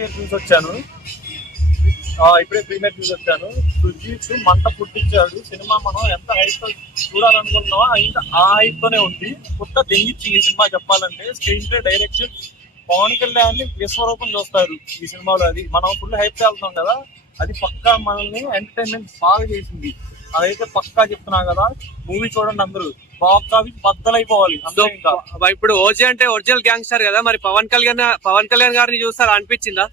చూసి వచ్చాను. ఇప్పుడే ప్రీమియర్ చూసి వచ్చాను. సుజీత్ మంట పుట్టించాడు. సినిమా మనం ఎంత హైట్ తో చూడాలనుకున్నామో ఇంకా ఆ హైట్ తోనే ఉంది. కొత్త తెంగిచ్చింది ఈ సినిమా చెప్పాలంటే. Screenplay, direction, Pawan Kalyan విశ్వరూపం చూస్తారు ఈ సినిమాలో. అది మనం ఫుల్ హైప్ వెళ్తాం కదా, అది పక్కా మనల్ని ఎంటర్టైన్మెంట్ బాగా చేసింది. అదైతే పక్కా చెప్తున్నా కదా. మూవీ చూడండి అందరూ, బాక్స్ ఆఫీస్ బద్దలైపోవాలి. ఇప్పుడు ఓజీ అంటే ఒరిజినల్ గ్యాంగ్స్టర్ కదా, మరి పవన్ కళ్యాణ్ గారిని చూస్తారు అనిపించిందా?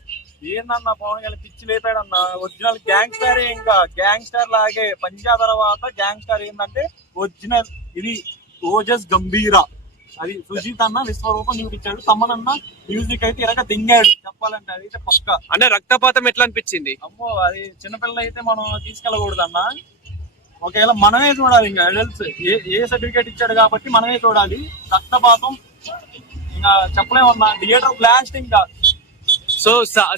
ఏందన్నా పవన్ కళ్యాణ్ పిచ్చి లేపాడన్నా. Original gangster. ఇంకా గ్యాంగ్స్టర్ లాగే పంజా తర్వాత గ్యాంగ్స్టర్ ఏంటంటే ఒరిజినల్. ఇది ఓజస్ గంభీరా. అది సుజీత్ అన్న విశ్వరూపం చూపించాడు. తమ్మనన్న మ్యూజిక్ అయితే ఇలాగ దింగాడు చెప్పాలంటే. అది అయితే పక్క. అంటే రక్తపాతం ఎట్లా అనిపించింది? అమ్మో, అది చిన్నపిల్లలు అయితే మనం తీసుకెళ్ళకూడదు అన్న. ఒకవేళ మనమే చూడాలి. ఇంకా అడల్ట్స్ ఏ సర్టిఫికేట్ ఇచ్చాడు కాబట్టి మనమే చూడాలి. రక్తపాతం ఇంకా చెప్పలేమన్నా. Theatre blast. ఇంకా సో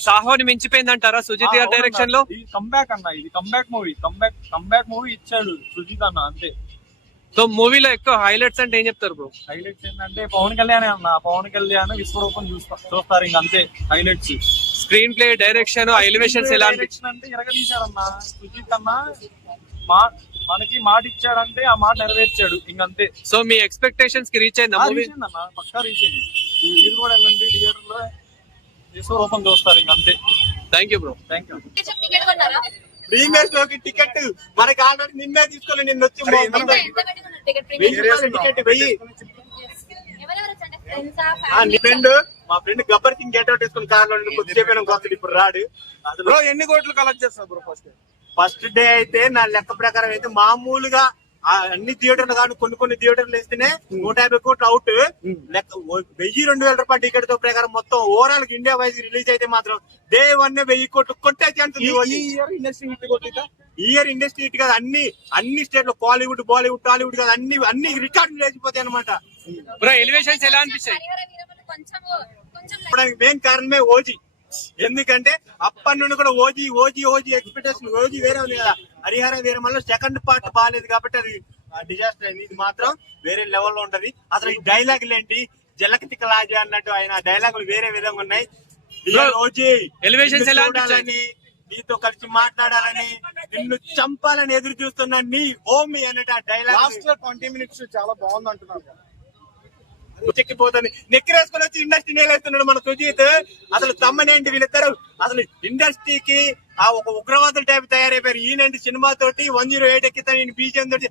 సాహోని మించిపోయింది అంటారా సుజిత్ గారి డైరెక్షన్ లో? ఇది కంబ్యాక్ అన్న. ఇది కంబ్యాక్ మూవీ ఇచ్చాడు సుజిత్ అన్న, అంతే. సో మూవీలో ఎక్కువ హైలైట్స్ అంటే ఏం చెప్తారు బ్రో? హైలైట్స్ ఏంటంటే పవన్ కళ్యాణ్ అన్న. పవన్ కళ్యాణ్ విశ్వరూపం చూస్తారు ఇంక, అంతే highlights. Screen play, direction, elevations ఎలా డైరెక్షన్ అంటే ఇరగదీశాడన్న సుజిత్ అన్న. మనకి మాట ఇచ్చాడంటే ఆ మాట నెరవేర్చాడు ఇంకంతే. సో మీ ఎక్స్పెక్టేషన్స్ కి రీచ్ అయిందా మూవీ? అన్న పక్కా రీచ్ అయింది. మీరు కూడా వెళ్ళండి, థియేటర్ లో విశ్వరూపం చూస్తారు ఇంకంతే. Thank you bro. Thank you. Premiere షోకి టికెట్ మనకి ఆల్రెడీ నిన్నే తీసుకొని నిన్న వచ్చి మా friend Gabbar Singh get out తీసుకుని కార్లో కొద్దిసేపు ఇప్పుడు రాడు. బ్రో ఎన్ని కోట్లు కలెక్ట్ చేస్తారు బ్రో? ఫస్ట్ డే అయితే నా లెక్క ప్రకారం అయితే మామూలుగా అన్ని థియేటర్లు కానీ కొన్ని థియేటర్లు వేస్తేనే 150 కోట్లు అవుట్. లెక్క 1000-2000 రూపాయల టికెట్ తో ప్రకారం మొత్తం ఓవరాల్ ఇండియా వైజ్ రిలీజ్ అయితే మాత్రం డే 1 1000 కోట్లు కొట్టే ఛాన్స్ ఉంది. ఇయర్ ఇండస్ట్రీ హిట్ కదా. అన్ని స్టేట్ లో కాలీవుడ్, బాలీవుడ్, టాలీవుడ్ కదా, అన్ని రికార్డులు లేచిపోతాయి అనమాట. ఎలివేషన్స్ ఎలా అనిపిస్తాయి? మెయిన్ కారణమే ఓజీ. ఎందుకంటే అప్పటి నుండి కూడా ఓజీ ఎక్స్పెక్టేషన్ ఓజీ వేరే ఉంది కదా. హరిహర వీరమల్లో సెకండ్ పార్ట్ బాగాలేదు కాబట్టి అది డిజాస్టర్ అయింది. ఇది మాత్రం వేరే లెవెల్లో ఉంటది. అసలు ఈ డైలాగులు ఏంటి, జలకతిక లాజా అన్నట్టు ఆయన డైలాగులు వేరే విధంగా ఉన్నాయి. ఓజీ ఎలివేషన్స్ ఎలా అనిపించాయి? నీతో కలిసి మాట్లాడాలని, నిన్ను చంపాలని ఎదురు చూస్తున్నా నీ ఓమి అన్నట్టు ఆ డైలాగ్ 20 minutes చాలా బాగుంది అంటున్నారు. చెక్కిపోతుంది. నెక్కిరేసుకుని వచ్చి ఇండస్ట్రీ నేలేస్తున్నాడు మన సుజీత్. అసలు తమ్మనేంటి వీళ్ళిద్దరు అసలు ఇండస్ట్రీకి ఆ ఒక ఉగ్రవాదుల టైప్ తయారైపోయారు. ఈయనంటి సినిమా తోటి 108 ఎక్కితే నేను బీజం తోటి.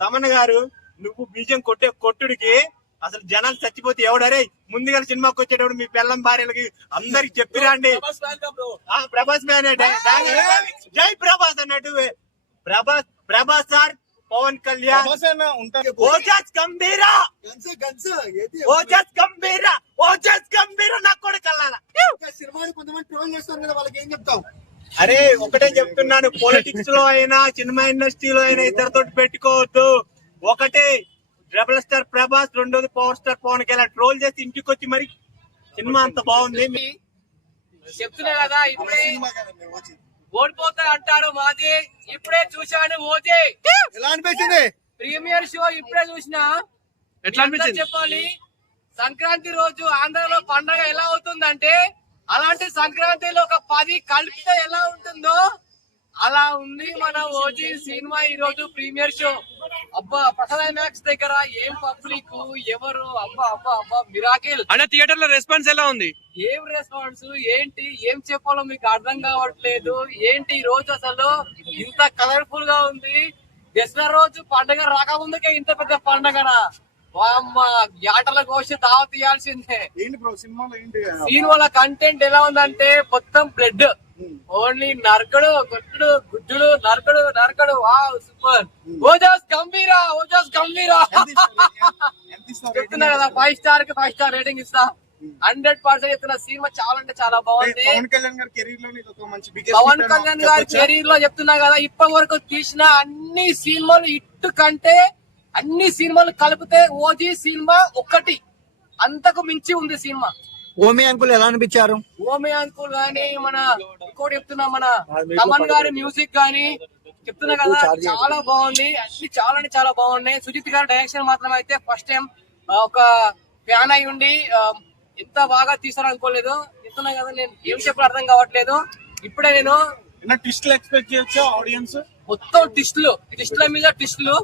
తమన్ గారు నువ్వు బీజం కొట్టుడికి అసలు జనాలు చచ్చిపోతే ఎవడరే ముందుగా సినిమాకి వచ్చేటప్పుడు మీ పిల్లం భార్యలకి అందరికి చెప్పిరండి. ప్రభాస్ మ్యాన్ జై ప్రభాస్ అన్నట్టు. ప్రభాస్ సార్, పవన్ కళ్యాణ్, ఓజస్ గంభీరా నాకు కూడా కల్లాలా. సినిమాని కొంతమంది ట్రోల్ చేస్తారు కదా, వాళ్ళకి ఏం చెప్తావు? అరే ఒకటే చెప్తున్నాను, పొలిటిక్స్ లో అయినా సినిమా ఇండస్ట్రీలో అయినా ఇద్దరితో పెట్టుకోవద్దు. ఒకటే రెబల్ స్టార్ ప్రభాస్, రెండోది power star Pawan Kalyan. Troll చేసి ఇంటికి వచ్చి మరి సినిమా అంత బాగుంది చెప్తున్నా కదా. ఇప్పుడే ఓడిపోతా అంటారు మాది. ఇప్పుడే చూశాను ఓజీ. ఎలా అనిపించింది? ప్రీమియర్ షో ఇప్పుడే చూసినా. ఎట్లా అనిపించింది చెప్పాలి? సంక్రాంతి రోజు ఆంధ్రలో పండగ ఎలా అవుతుందంటే, అలాంటి సంక్రాంతిలో ఒక 10 కలిపితే ఎలా ఉంటుందో అలా ఉంది మన ఓజీ సినిమా ఈ రోజు ప్రీమియర్ షో. అబ్బా ప్రసాద్ మ్యాక్స్ దగ్గర ఏం పబ్లిక్, ఎవరు, అబ్బా మిరాకిల్. అంటే థియేటర్ లో రెస్పాన్స్ ఎలా ఉంది? ఏం రెస్పాన్స్ ఏంటి, ఏం చెప్పాలో మీకు అర్థం కావట్లేదు. ఏంటి ఈ రోజు అసలు ఇంత కలర్ఫుల్ గా ఉంది. దసరా రోజు పండుగ రాకముందుకే ఇంత పెద్ద పండుగనా? ఆటల కోసి దావ తీయాల్సిందే. ఏంటి బ్రో సినిమాలో ఏంటి సినిమాల కంటెంట్ ఎలా ఉందంటే మొత్తం బ్లడ్, ఓన్లీ నరకడు, కొట్టుడు, గుజ్జుడు, నరకడు. Wow super. ఓజస్ గంభీరా చెప్తున్నా కదా. 5 స్టార్ కి 5 స్టార్ రేటింగ్ ఇస్తా. 100% చెప్తున్నా. సినిమా చాలా అంటే చాలా బాగుంది. పవన్ కళ్యాణ్ గారి కెరీర్ లో పవన్ కళ్యాణ్ గారి కెరీర్ లో చెప్తున్నా కదా, ఇప్పటి వరకు తీసిన అన్ని సినిమాలు ఇట్టు కంటే అన్ని సినిమాలు కలిపితే ఓజీ సినిమా ఒక్కటి, అంతకు మించి ఉంది సినిమా. ఓమి అంకుల్ ఎలా అనిపించారు? ఓమి అంకుల్ గానీ, మన ఇంకోటి చెప్తున్నా మన తమన్ గారి మ్యూజిక్ గానీ చెప్తున్నా కదా చాలా బాగుంది. అన్ని చాలా అంటే చాలా బాగున్నాయి. సుజిత్ గారి డైరెక్షన్ మాత్రం అయితే ఫస్ట్ టైం ఒక ఫ్యాన్ అయి ఉండి ఎంత బాగా తీసారు అనుకోలేదు. చెప్తున్నా కదా, నేను ఏం చెప్పిన అర్థం కావట్లేదు. ఇప్పుడే నేను ట్విస్ట్లు ఎక్స్పెక్ట్ చేయొచ్చా ఆడియన్స్? మొత్తం ట్విస్టుల మీద ట్విస్టులు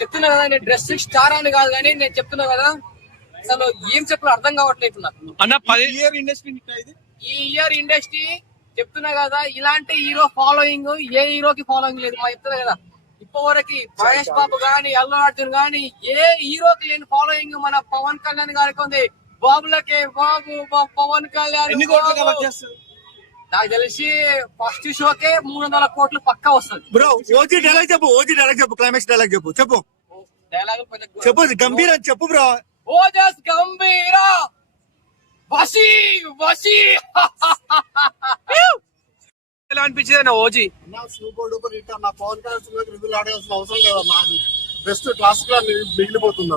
చెప్తున్నా కదా. నేను డ్రెస్ స్టార్ అని కాదు కానీ నేను చెప్తున్నా కదా, అసలు ఏం చెప్పిన అర్థం కావట్లేదు నాకు. అన్న 10 ఇయర్ ఇండస్ట్రీ ఈ ఇయర్ ఇండస్ట్రీ చెప్తున్నా కదా, ఇలాంటి హీరో ఫాలోయింగ్ ఏ హీరోకి ఫాలోయింగ్ లేదు. మా చెప్తున్నా కదా, ఇప్పటివరకు మహేష్ బాబు గాని, అల్లు అర్జున్ గాని, ఏ హీరోకి లేని ఫాలోయింగ్ మన పవన్ కళ్యాణ్ గారికి ఉంది. బాబులకే బాబు, పవన్ కళ్యాణ్ ఎన్ని కోట్లు కలెక్ట్ చేస్తారు? నాకు తెలిసి ఫస్ట్ షోకే 300 కోట్లు పక్కా వస్తుంది. బ్రో ఓజీ డైలాగ్ చెప్పు క్లైమాక్స్ డైలాగ్ చెప్పు డైలాగ్ చెప్పు గంభీర్ అని చెప్పు బ్రో. ఓజస్ గంభీరా వసి ఎలా అనిపించింది అన్న ఓజీ? సూపర్ డూపర్ హిట్ అన్న. పవన్ కళ్యాణ్ సినిమాకి రివ్యూలు ఆడాల్సిన అవసరం లేదా? మా బెస్ట్ క్లాసిక్ గా మిగిలిపోతుంది.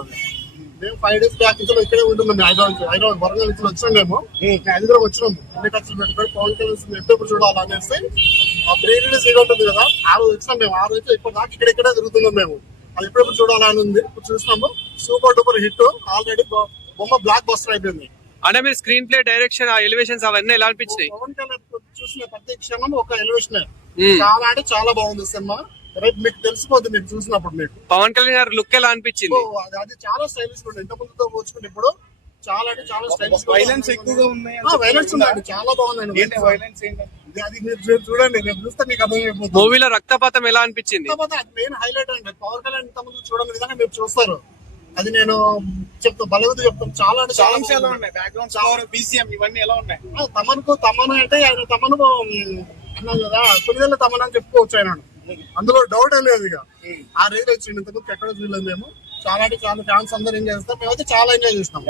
మేము 5 days బ్యాక్ నుంచి ఇక్కడే ఉంటున్నాం. హైదరాబాద్ వరంగల్ నుంచి వచ్చాం. మేము 5 రోజులు వచ్చినాము. అన్ని ఖర్చులు పెట్టుకొని పవన్ కళ్యాణ్ సినిమా ఎప్పుడు చూడాలి అనేసి ఆ ప్రీ రిలీజ్ ఈవెంట్ ఉంటుంది కదా, ఆ రోజు వచ్చినాం మేము. ఆ రోజు ఇప్పుడు దాకా ఇక్కడే తిరుగుతున్నాం మేము. అది ఎప్పుడెప్పుడు చూడాలని ఉంది. ఇప్పుడు చూసినాము. Super duper hit. ఆల్రెడీ బొమ్మ బ్లాక్ బస్టర్ అయిపోయింది. అంటే మీరు స్క్రీన్ ప్లే, డైరెక్షన్, ఆ ఎలివేషన్స్ అవన్నీ ఎలా అనిపించినాయి? పవన్ కళ్యాణ్ చూసిన ప్రతి క్షణం ఒక ఎలివేషన్. చాలా అంటే చాలా బాగుంది సినిమా. రేపు మీకు తెలిసిపోద్ది మీకు చూసినప్పుడు. మీకు పవన్ కళ్యాణ్ గారి లుక్ ఎలా అనిపించింది? అది చాలా స్టైలిష్ ఉంది. ఇంత ముందుతో పోల్చుకుంటే ఇప్పుడు చాలా అంటే చాలా స్టైలిష్. వైలెన్స్ ఎక్కువగా ఉన్నాయి. వైలెన్స్ ఉందండి, చాలా బాగుందండి. వైలెన్స్ ఏంటంటే అది మీరు చూడండి, రేపు చూస్తే మీకు అర్థమైపోతుంది. మూవీలో రక్తపాతం ఎలా అనిపించింది? కాకపోతే అది మెయిన్ హైలైట్ అండి. పవన్ కళ్యాణ్ ఇంత ముందు చూడని విధంగా మీరు చూస్తారు. అది నేను చెప్తాను, బలవద్దు చెప్తాను. చాలా అంటే చాలా సాంగ్స్ ఎలా ఉన్నాయి? బ్యాక్గ్రౌండ్ స్కోర్, బీజిఎం ఇవన్నీ ఎలా ఉన్నాయి? తమను అంటే ఆయన తమను అన్నాను కదా, తొలిదల తమను అని చెప్పుకోవచ్చు ఆయన. అందులో డౌట్ లేదు. ఇక ఆ రేంజ్ వచ్చింది. ఇంతకు ఎక్కడ చూడలేదు మేము. చాలా అంటే చాలా ఫ్యాన్స్ అందరూ ఎంజాయ్ చేస్తారు. మేమైతే చాలా ఎంజాయ్ చేసినాం.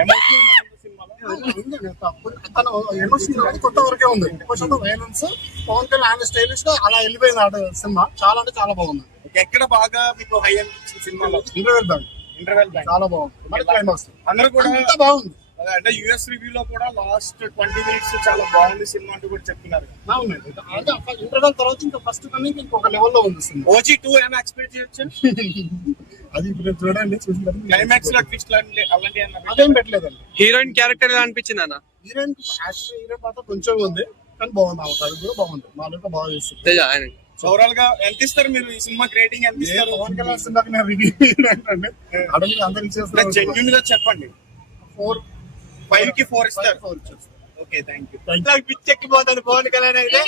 తన ఎమోషన్ అనేది కొత్త వరకే ఉంది. ఎక్కువ వైలెన్స్, పవన్ కళ్యాణ్ ఆయన స్టైలిష్ గా అలా వెళ్ళిపోయింది ఆట సినిమా. చాలా అంటే చాలా బాగుంది. ఎక్కడ బాగా మీకు హై అనిపించింది సినిమాలో? ఇంటర్వెల్ బ్యాంక్ చాలా బాగుంది. మరి క్లైమాక్స్ అందరూ కూడా అంతా బాగుంది. అంటే యూఎస్ రివ్యూ లో కూడా లాస్ట్ 20 minutes చాలా బాగుంది సినిమా అంటూ కూడా చెప్తున్నారు. ఇంటర్వెల్ తర్వాత ఇంకా ఫస్ట్ కన్నా ఇంకొక లెవెల్ లో ఉంది సినిమా. ఓజీ 2 ఏమైనా ఎక్స్పెక్ట్ చేయొచ్చు? అది ఇప్పుడు చూడండి, చూసిన క్లైమాక్స్ లో ట్విస్ట్ అలాంటి అదేం పెట్టలేదండి. హీరోయిన్ క్యారెక్టర్ ఎలా అనిపించింది అన్న? హీరోయిన్ హీరోయిన్ పాత్ర కొంచెం ఉంది కానీ బాగుంది. అది కూడా బాగుంది. వాళ్ళతో బాగా చేస్తుంది. తేజ ఆయన ఓవరాల్ గా ఎంత ఇస్తారు మీరు ఈ సినిమాకి? రేటింగ్ ఎంత ఇస్తారు? పవన్ కళ్యాణ్ సినిమాకి నేను రివ్యూ ఏంటంటే అడవి అందరికి చేస్తున్నారు. జెన్యూన్ గా చెప్పండి. 5 కి 4 ఇస్తారు. Okay, thank you. పిచ్చెక్కిపోతాను పవన్ కళ్యాణ్ అయితే.